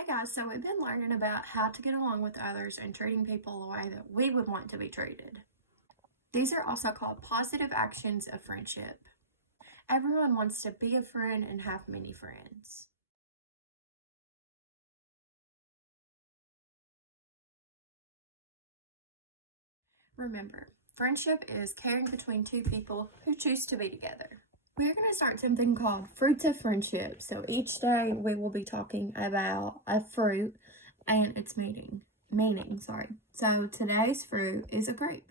Hey guys, so we've been learning about how to get along with others and treating people the way that we would want to be treated. These are also called positive actions of friendship. Everyone wants to be a friend and have many friends. Remember, friendship is caring between two people who choose to be together. We're going to start something called fruits of friendship. So each day we will be talking about a fruit and its meaning. So today's fruit is a grape.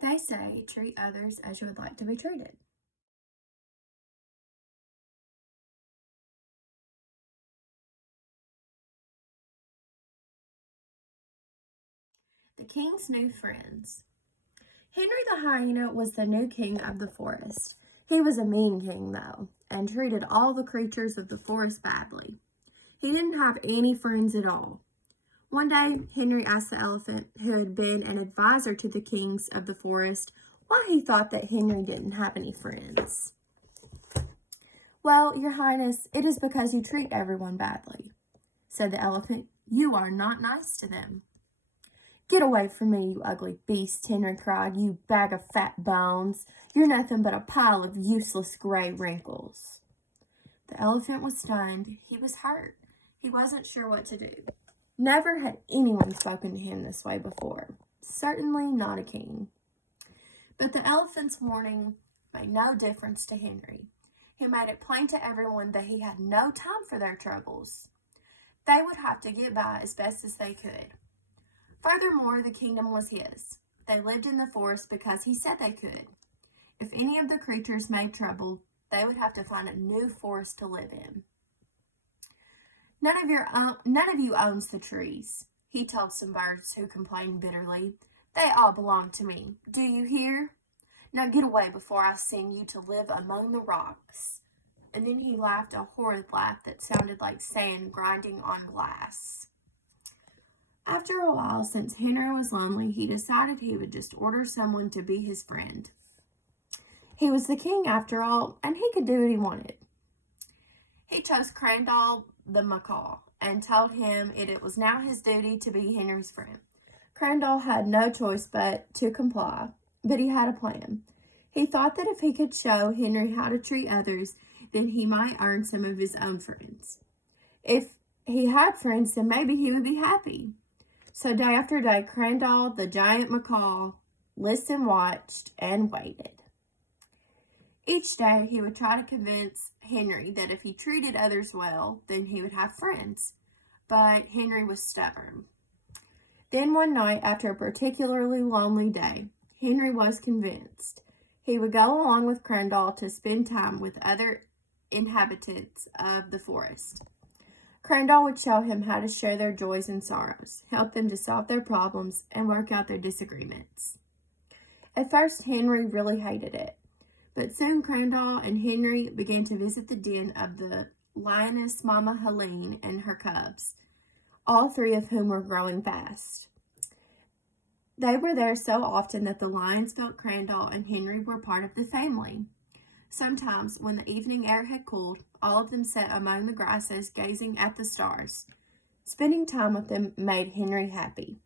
They say treat others as you would like to be treated. The king's new friends. Henry the hyena was the new king of the forest. He was a mean king, though, and treated all the creatures of the forest badly. He didn't have any friends at all. One day, Henry asked the elephant, who had been an advisor to the kings of the forest, why he thought that Henry didn't have any friends. Well, your highness, it is because you treat everyone badly, said the elephant. You are not nice to them. Get away from me, you ugly beast, Henry cried, you bag of fat bones. You're nothing but a pile of useless gray wrinkles. The elephant was stunned. He was hurt. He wasn't sure what to do. Never had anyone spoken to him this way before. Certainly not a king. But the elephant's warning made no difference to Henry. He made it plain to everyone that he had no time for their troubles. They would have to get by as best as they could. Furthermore, the kingdom was his. They lived in the forest because he said they could. If any of the creatures made trouble, they would have to find a new forest to live in. None of you owns the trees, he told some birds who complained bitterly. They all belong to me. Do you hear? Now get away before I send you to live among the rocks. And then he laughed a horrid laugh that sounded like sand grinding on glass. After a while, since Henry was lonely, he decided he would just order someone to be his friend. He was the king after all, and he could do what he wanted. He chose Crandall the macaw and told him it was now his duty to be Henry's friend. Crandall had no choice but to comply, but he had a plan. He thought that if he could show Henry how to treat others, then he might earn some of his own friends. If he had friends, then maybe he would be happy. So day after day, Crandall, the giant macaw, listened, watched, and waited. Each day, he would try to convince Henry that if he treated others well, then he would have friends. But Henry was stubborn. Then one night, after a particularly lonely day, Henry was convinced. He would go along with Crandall to spend time with other inhabitants of the forest. Crandall would show him how to share their joys and sorrows, help them to solve their problems, and work out their disagreements. At first, Henry really hated it, but soon Crandall and Henry began to visit the den of the lioness Mama Helene and her cubs, all three of whom were growing fast. They were there so often that the lions felt Crandall and Henry were part of the family. Sometimes, when the evening air had cooled, all of them sat among the grasses gazing at the stars. Spending time with them made Henry happy.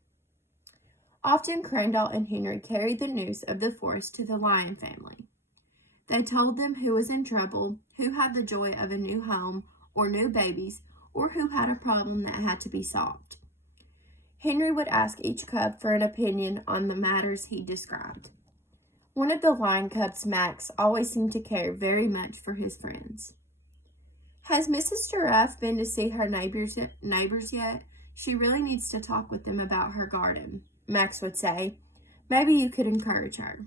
Often Crandall and Henry carried the news of the forest to the lion family. They told them who was in trouble, who had the joy of a new home or new babies, or who had a problem that had to be solved. Henry would ask each cub for an opinion on the matters he described. One of the lion cubs, Max, always seemed to care very much for his friends. Has Mrs. Giraffe been to see her neighbors yet? She really needs to talk with them about her garden, Max would say. Maybe you could encourage her.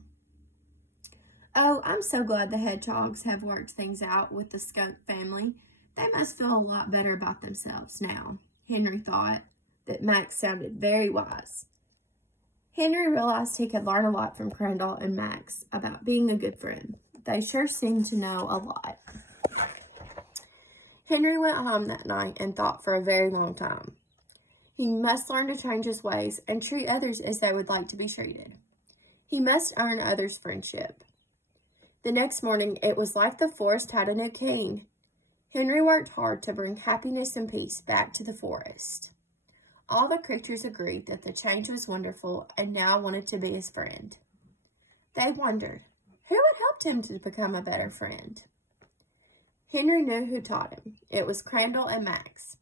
Oh, I'm so glad the hedgehogs have worked things out with the skunk family. They must feel a lot better about themselves now, Henry thought that Max sounded very wise. Henry realized he could learn a lot from Crandall and Max about being a good friend. They sure seemed to know a lot. Henry went home that night and thought for a very long time. He must learn to change his ways and treat others as they would like to be treated. He must earn others' friendship. The next morning, it was like the forest had a new king. Henry worked hard to bring happiness and peace back to the forest. All the creatures agreed that the change was wonderful and now wanted to be his friend. They wondered, who had helped him to become a better friend? Henry knew who taught him. It was Crandall and Max.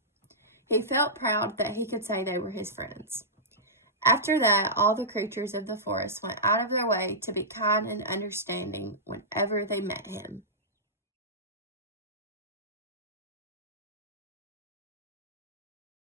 He felt proud that he could say they were his friends. After that, all the creatures of the forest went out of their way to be kind and understanding whenever they met him.